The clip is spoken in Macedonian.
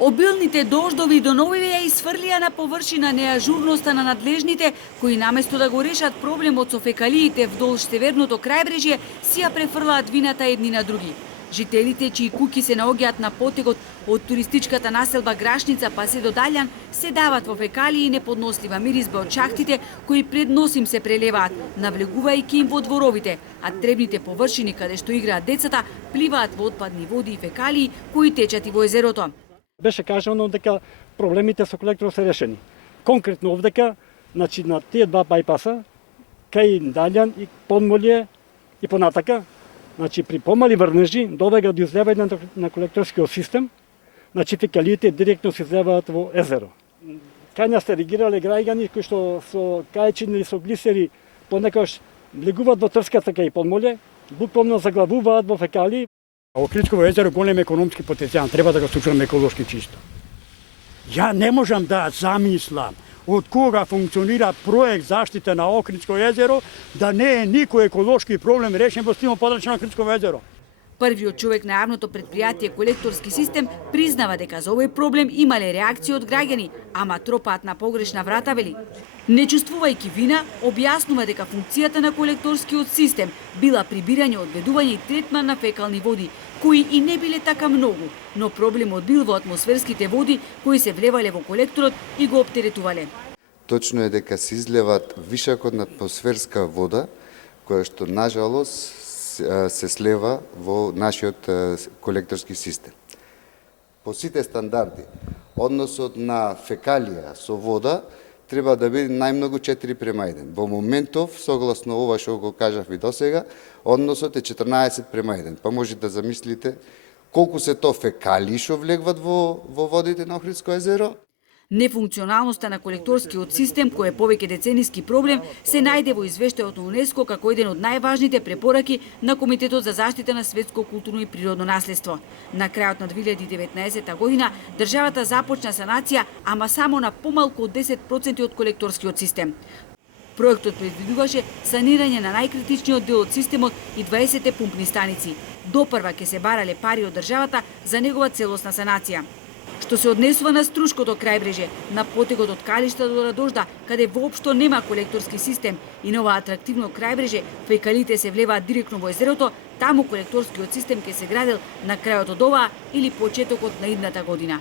Обилните дождови до новиве ја isfрлија на површина неажурноста на надлежните, кои наместо да го решат проблемот со фекалиите вдолж северното крајбрежје, си ја префрлаат вината едни на други. Жителите чии куќи се наоѓаат на потегот од туристичката населба Грашница па се до Далјан, се дават во фекалии и неподнослива миризба од шахтите кои пред нос им се прелеваат, навлегувајќи им во дворовите, а требните површини каде што играат децата пливаат во отпадни води и фекалии кои течат и во езерото. Беше кажано дека проблемите со колекторот се решени. Конкретно овдека, значи на тие два бајпаса, кај Далјан и Подмолје и понатака, значи при помали врнежи довега до излевање на колекторскиот систем, значи фекалиите директно се излеваат во езеро. Кај нас се реагирале граѓани кои што со кајчини или со глисери понекогаш влегуваат во трската кај Подмолје, буквално заглавуваат во фекалии. Охридсково езеро голем економски потенцијал, треба да го сочуваме еколошки чисто. Ја не можам да замислам од кога функционира проект заштита на Охридско езеро, да не е никој еколошки проблем решен во стилно подрачје на Охридсково езеро. Првиот човек на јавното предпријатие Колекторски систем признава дека за овој проблем имале реакција од граѓани, ама тропаат на погрешна врата, вели. Не чувствувајќи вина, објаснува дека функцијата на колекторскиот систем била прибирање, одведување и третман на фекални води, кои и не биле така многу, но проблемот бил во атмосферските води кои се влевале во колекторот и го оптеретувале. Точно е дека се излеват вишокот на атмосферска вода, која што нажалост се слева во нашиот колекторски систем. По сите стандарди, односот на фекалија со вода треба да биде најмногу 4:1. Во моментов, согласно ова што го кажав и досега, односот е 14:1. Па може да замислите колку се то фекалии што влегват во водите на Охридско езеро. Нефункционалноста на колекторскиот систем, кој е повеќе децениски проблем, се најде во извештајот на УНЕСКО како еден од најважните препораки на Комитетот за заштита на светско културно и природно наследство. На крајот на 2019 година државата започна санација, ама само на помалку од 10% од колекторскиот систем. Проектот предвидуваше санирање на најкритичниот дел од системот и 20 пумпни станици. Допрва ќе се барале пари од државата за негова целосна санација. Што се однесува на Струшкото крајбрежје, на потегот од Калишта до Радожда, каде воопшто нема колекторски систем и на ова атрактивно крајбрежје, фекалите се влеваат директно во езерото, таму колекторскиот систем ќе се градел на крајот од оваа или почетокот на идната година.